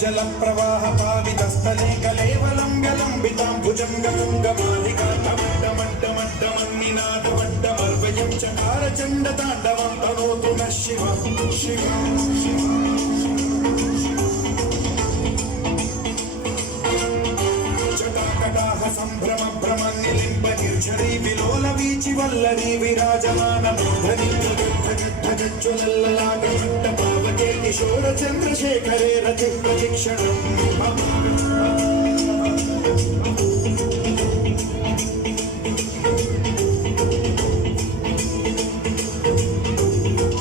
जल प्रवाह पावितस्थले कलेवलं गलम्बितां भुजङ्गतुङ्गमालिकामड्डमड्डमड्डमन्निनादमड्डमर्वयं चकारचण्डताण्डवं तनोतु नः शिवं जटाकटाह सम्भ्रम भ्रमन्निलिम्ब निर्झरी विलोलवीचि वल्लरी विराजमानमूर्धनि गज्ज्वलल्ललाटमट्टपावके किशोर चन्द्रशेखरे रति प्रशिक्षणम्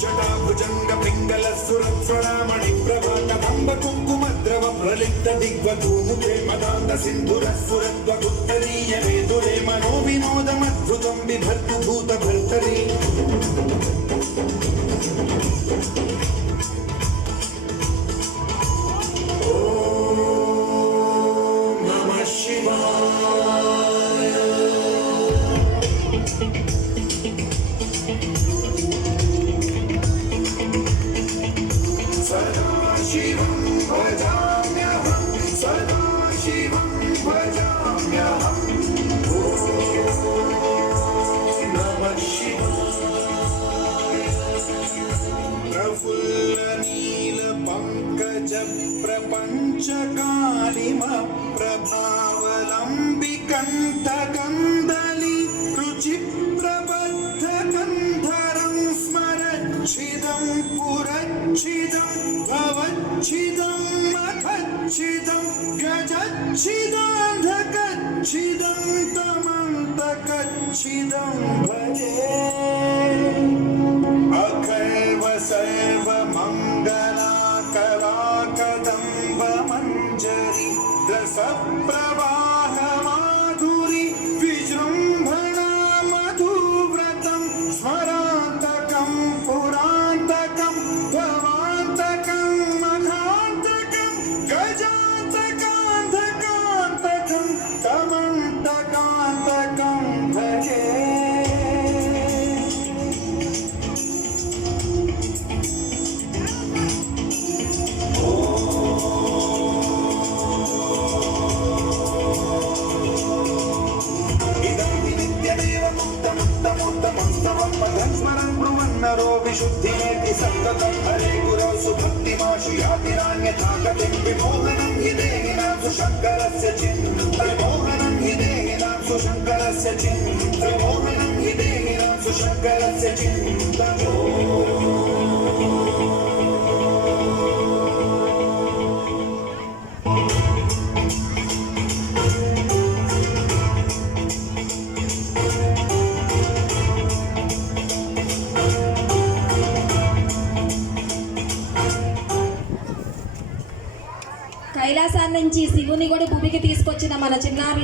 जटाभुजङ्ग पिङ्गल सुरत्स्वरामणि प्रभा कदम्ब कुङ्कुमद्रव प्रलिप्त दिग्वधूमुखे मदान्त सिन्धुरः सुरद्वगुत्तरीय वेदुरे मनो विनोदमद्भुतं बिभर्तु भूतभर्तरी सदाशिवं भजाम्यहं सदाशिवं भजाम्यहं ॐ नमः शिवाय प्रफुल्लनीलपङ्कजप्रपञ्चकालिमप्रभावलम्बिकन्दली रुचिप्रबद्धकन्धरं स्मरच्छिदं पुरच्छिदं भवच्छिदं मखच्छिदं गजच्छिदान्धकच्छिदं तमन्तकच्छिदं भजे अखैव सर्वमङ्गलाकराकदम्ब मञ्जरी रसप्रवाह माधुरी विजृम्भणा मधुव्रतं स्मरान्तकं पुरान्तकं भवान्तकं मघान्तकं गजान्तकान्धकान्तकं तमन्तकान्तकं भजे विशुद्धिमेति सन्ततं हरे गुरौ सुभक्तिमाशु यातिरान्यथा गतिं विमोहनं हि देहिनां सुशङ्करस्य विमोहनं हि देहिनां सुशङ्करस्य विमोहनं हि देहिनां सुशङ्करस्य కైలాసాన్ని నుంచి శివుని కూడా భూమికి తీసుకొచ్చిన మన చిన్నారులు